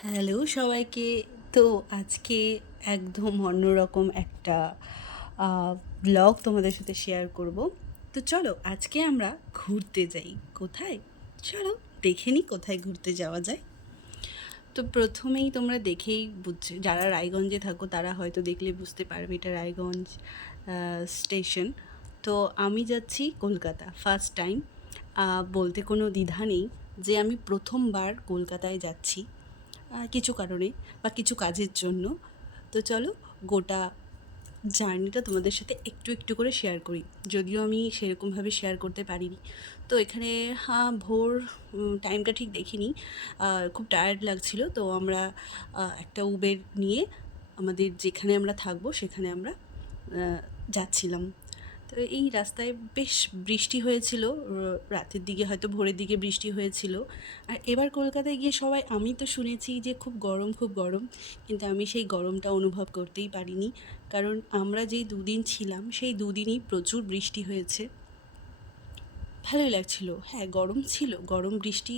Hello সবাইকে। তো আজকে একদম অন্যরকম একটা ব্লগ তোমাদের সাথে শেয়ার করব। তো চলো আজকে আমরা ঘুরতে যাই। কোথায়? চলো দেখে নিই কোথায় ঘুরতে যাওয়া যায়। তো প্রথমেই তোমরা দেখেই বুঝছে যারা রায়গঞ্জে থাকো তারা হয়তো দেখলে বুঝতে পারবে এটা রায়গঞ্জ স্টেশন তো আমি যাচ্ছি কলকাতা ফার্স্ট টাইম বলতে কোনো দ্বিধা নেই যে আমি প্রথমবার কলকাতায় যাচ্ছি। কিছু কারণে বা কিছু কাজের জন্য। তো চলো গোটা জার্নিটা তোমাদের সাথে একটু একটু করে শেয়ার করি। যদিও আমি সেরকমভাবে শেয়ার করতে পারিনি। তো এখানে হ্যাঁ ভোর টাইমটা ঠিক দেখিনি। খুব টায়ার্ড লাগছিল। তো আমরা একটা উবের নিয়ে আমাদের যেখানে আমরা থাকব সেখানে আমরা যাচ্ছিলাম। তো এই রাস্তায় বেশ বৃষ্টি হয়েছিল রাতের দিকে হয়তো ভোরের দিকে বৃষ্টি হয়েছিল। আর এবার কলকাতায় গিয়ে সবাই, আমি তো শুনেছি যে খুব গরম খুব গরম, কিন্তু আমি সেই গরমটা অনুভব করতেই পারিনি। কারণ আমরা যেই দুদিন ছিলাম, সেই দুদিনই প্রচুর বৃষ্টি হয়েছে। ভালোই লাগছিল। হ্যাঁ গরম ছিল, গরম বৃষ্টি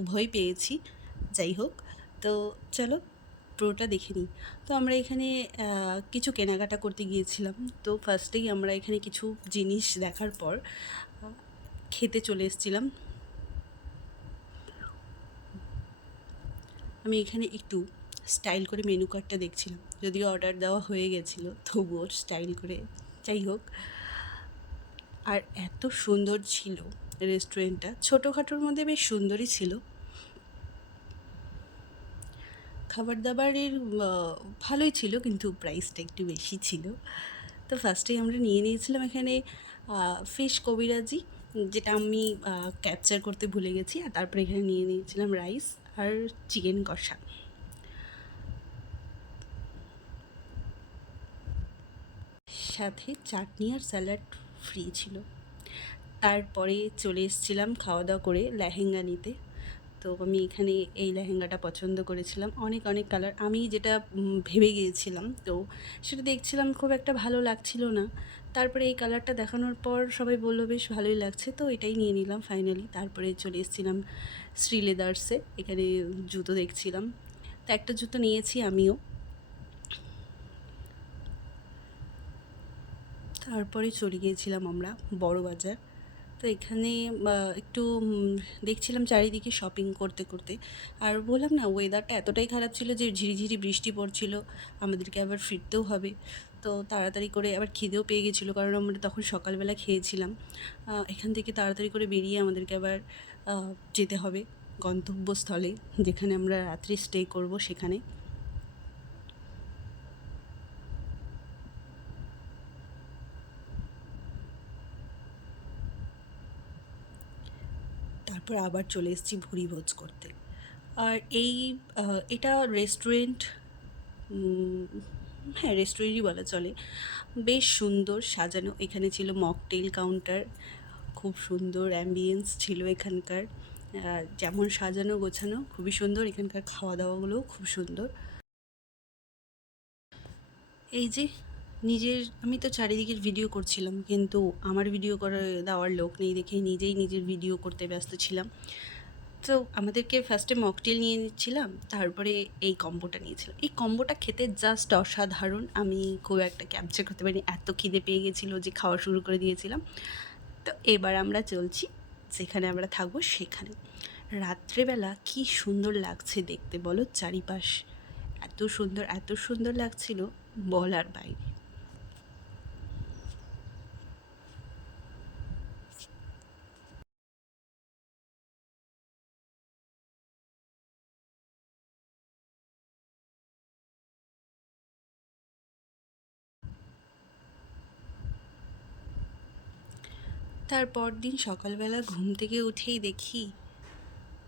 উভয় পেয়েছি। যাই হোক, তো চলো পুরোটা দেখে নিই। তো আমরা এখানে কিছু কেনাকাটা করতে গিয়েছিলাম। তো ফার্স্টেই আমরা এখানে কিছু জিনিস দেখার পর খেতে চলে এসেছিলাম। আমি এখানে একটু স্টাইল করে মেনু কার্ডটা দেখছিলাম। যদিও অর্ডার দেওয়া হয়ে গেছিল, তবুও স্টাইল করে। যাই হোক, আর এত সুন্দর ছিল রেস্টুরেন্টটা ছোটোখাটোর মধ্যে বেশ সুন্দরই ছিল। খাবার দাবারের ভালোই ছিল কিন্তু প্রাইসটা একটু বেশি ছিল। তো ফার্স্টেই আমরা নিয়ে নিয়েছিলাম এখানে ফিশ কবিরাজি, যেটা আমি ক্যাপচার করতে ভুলে গেছি, আর তারপরে এখানে নিয়ে নিয়েছিলাম রাইস আর চিকেন কষা। সাথে চাটনি আর স্যালাড ফ্রি ছিল। তারপরে চলে এসেছিলাম খাওয়া দাওয়া করে লেহেঙ্গা নিতে। তো আমি এখানে এই লেহেঙ্গাটা পছন্দ করেছিলাম। অনেক অনেক কালার আমি যেটা ভেবে গিয়েছিলাম, তো সেটা দেখছিলাম খুব একটা ভালো লাগছিল না। তারপরে এই কালারটা দেখানোর পর সবাই বলল, বেশ ভালোই লাগছে। তো এটাই নিয়ে নিলাম ফাইনালি তারপরে চলে এসেছিলাম শ্রী লেদার্সে এখানে জুতো দেখছিলাম। তো একটা জুতো নিয়েছি আমিও। তারপরে চলে গিয়েছিলাম আমরা বড় বাজার। তো এখানে একটু দেখছিলাম চারিদিকে শপিং করতে করতে। আর বললাম না ওয়েদারটা এতটাই খারাপ ছিল যে ঝিরিঝিরি বৃষ্টি পড়ছিল, আমাদেরকে আবার ফিরতেও হবে। তো তাড়াতাড়ি করে আবার খিদেও পেয়ে গেছিল, কারণ আমরা তখন সকালবেলা খেয়েছিলাম। এখান থেকে তাড়াতাড়ি করে বেরিয়ে আমাদেরকে আবার যেতে হবে গন্তব্যস্থলে, যেখানে আমরা রাত্রি স্টে করব সেখানে। তারপর আবার চলে এসেছি ভুরি ভোজ করতে। আর এই এটা রেস্টুরেন্ট হ্যাঁ রেস্টুরেন্টই বলা চলে। বেশ সুন্দর সাজানো, এখানে ছিল মকটেল কাউন্টার খুব সুন্দর অ্যাম্বিয়েন্স ছিল এখানকার। যেমন সাজানো গোছানো, খুবই সুন্দর, এখানকার খাওয়া দাওয়াগুলোও খুব সুন্দর। এই যে নিজের, আমি তো চারিদিকের ভিডিও করছিলাম, কিন্তু আমার ভিডিও করে দেওয়ার লোক নেই দেখে নিজেই নিজের ভিডিও করতে ব্যস্ত ছিলাম। তো আমাদেরকে ফার্স্টে মকটেল নিয়ে নিচ্ছিলাম, তারপরে এই কম্বোটা নিয়েছিলাম। এই কম্বোটা খেতে জাস্ট অসাধারণ। আমি খুব একটা ক্যাপচার করতে পারিনি, এত খিদে পেয়ে গেছিল যে খাওয়া শুরু করে দিয়েছিলাম। তো এবার আমরা চলছি, যেখানে আমরা থাকব সেখানে। রাত্রেবেলা কি সুন্দর লাগছে দেখতে, বলো চারিপাশ। এত সুন্দর এত সুন্দর লাগছিল বলার বাইরে। তারপর দিন সকালবেলা ঘুম থেকে উঠেই দেখি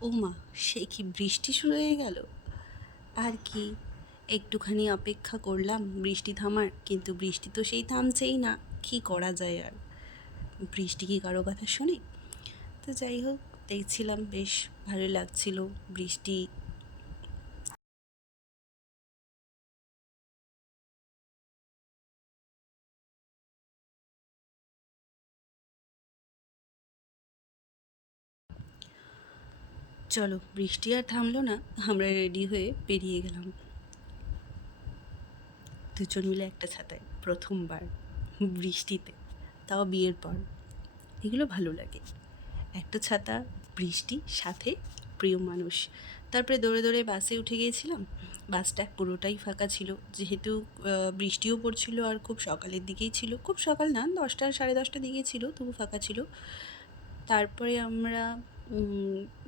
ও মা সে কি বৃষ্টি শুরু হয়ে গেল? আর কি, একটুখানি অপেক্ষা করলাম বৃষ্টি থামার, কিন্তু বৃষ্টি তো সেই থামছেই না, কি করা যায় আর? বৃষ্টি কি কারও কথা শুনে? তো যাই হোক, দেখছিলাম বেশ ভালো লাগছিল বৃষ্টি চলো, বৃষ্টি আর থামলো না, আমরা রেডি হয়ে বেরিয়ে গেলাম। দুজন মিলে একটা ছাতায়, প্রথমবার বৃষ্টিতে, তাও বিয়ের পর। এগুলো ভালো লাগে। একটা ছাতা, বৃষ্টি, সাথে প্রিয় মানুষ। তারপরে দৌড়ে দৌড়ে বাসে উঠে গিয়েছিলাম। বাসটা পুরোটাই ফাঁকা ছিল। যেহেতু বৃষ্টিও পড়ছিল আর খুব সকালের দিকেই ছিল। খুব সকাল না, দশটা, সাড়ে দশটার দিকে ছিল, তবু ফাঁকা ছিল। তারপরে আমরা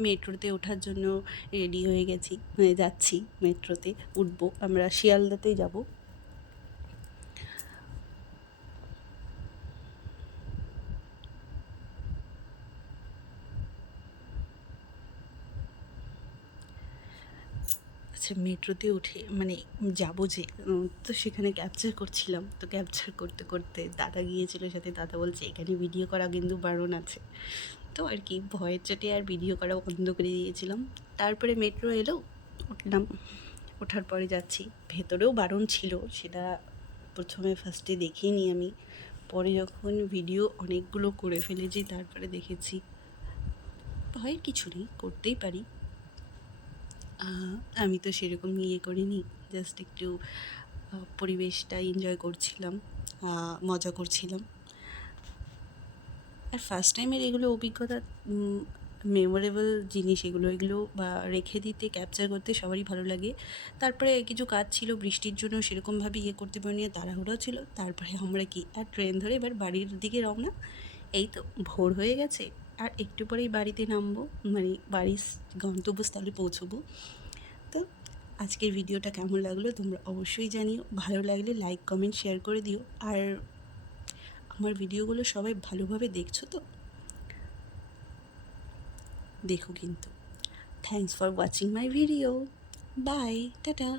মেট্রোতে ওঠার জন্য রেডি হয়ে গেছি মানে যাচ্ছি মেট্রোতে উঠবো। আমরা শিয়ালদাতেই যাব। আচ্ছা মেট্রোতে উঠে মানে যাব যে তো সেখানে ক্যাপচার করছিলাম। তো ক্যাপচার করতে করতে দাদা গিয়েছিল সাথে। দাদা বলছে, এখানে ভিডিও করা কিন্তু বারণ আছে। তো আর কি, ভয়ের চোটে আর ভিডিও করা বন্ধ করে দিয়েছিলাম। তারপরে মেট্রো এলো, উঠলাম, ওঠার পরে যাচ্ছি। ভেতরেও বারণ ছিল, সেটা প্রথমে ফার্স্টে দেখিনি আমি। পরে যখন ভিডিও অনেকগুলো করে ফেলেছি, তারপরে দেখেছি, ভয়ের কিছু নেই, করতেই পারি। আমি তো সেরকম ইয়ে করিনি জাস্ট একটু পরিবেশটা এনজয় করছিলাম মজা করছিলাম। আর ফার্স্ট টাইমের এগুলো অভিজ্ঞতা মেমোরেবল জিনিস এগুলো এগুলো বা রেখে দিতে ক্যাপচার করতে সবারই ভালো লাগে। তারপরে কিছু কাজ ছিল, বৃষ্টির জন্য সেরকমভাবে ইয়ে করতে পারিনি তাড়াহুড়ো ছিল। তারপরে আমরা কি, আর ট্রেন ধরে এবার বাড়ির দিকে রওনা। এই তো ভোর হয়ে গেছে, আর একটু পরেই বাড়িতে নামবো মানে বাড়ির গন্তব্যস্থলে পৌঁছবো। তো আজকের ভিডিওটা কেমন লাগল তোমরা অবশ্যই জানিও। ভালো লাগলে লাইক কমেন্ট শেয়ার করে দিও। আর আমার ভিডিওগুলো সবাই ভালোভাবে দেখছ তো? দেখো কিন্তু। Thanks for watching my video bye tata